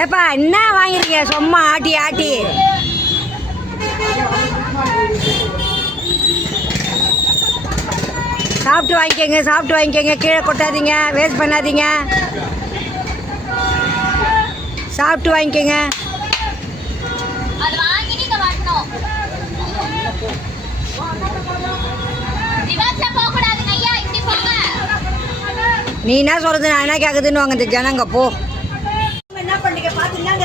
ஏப்பா என்ன வாங்கிருக்கீங்க சும்மா ஆட்டி ஆட்டி? சாப்பிட்டு வாங்கிக்கோங்க, கீழே கொட்டாதீங்க, வேஸ்ட் பண்ணாதீங்க. சாப்பிட்டு வாங்கிக்கோங்க. நீ என்ன சொல்றது, நான் என்ன கேக்குதுன்னு வாங்க இந்த ஜனங்க. போ. என்ன பண்றீங்க பாத்தீங்கன்னா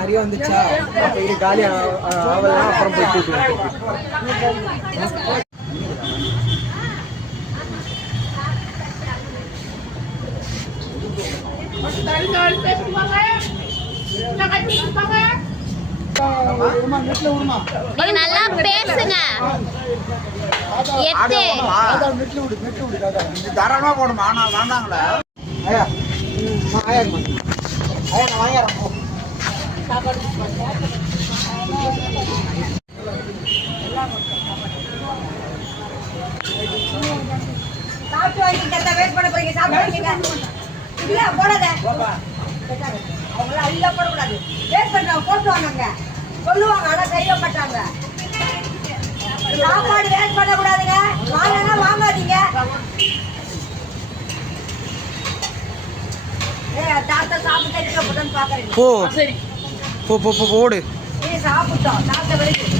நிறைய வந்துச்சா அப்ப இது காலி ஆவலாம். அப்புறம் போய் கூப்பிடுவோம். நல்லா பேசுங்க. தாராளமா போடுமா? நான் வேண்டாங்களா? ஐயா நான் வாங்கிறேன். சாப்பிட்டு வாங்கிக்கிறத வேஸ்ட் பண்ண போறீங்க. சாப்பிட்டு வாங்கிங்க. இல்ல போடாத. அவங்கள இல்ல போடக்கூடாது. வேஸ்ட் பண்றவங்க போட்டு வாங்க சொல்லுவாங்க. ஆனா செய்ய மாட்டாங்க. சாப்பாடு வேஸ்ட் பண்ணக்கூடாதுங்க. வாங்கினா வாங்காதீங்க. தாத்தா சாப்பிட்டு இருக்க போட்டோன்னு பாக்குறீங்க. போ போ போ போ போடு. நீ சாப்பிட்டோம் தாத்தா வரைக்கும்.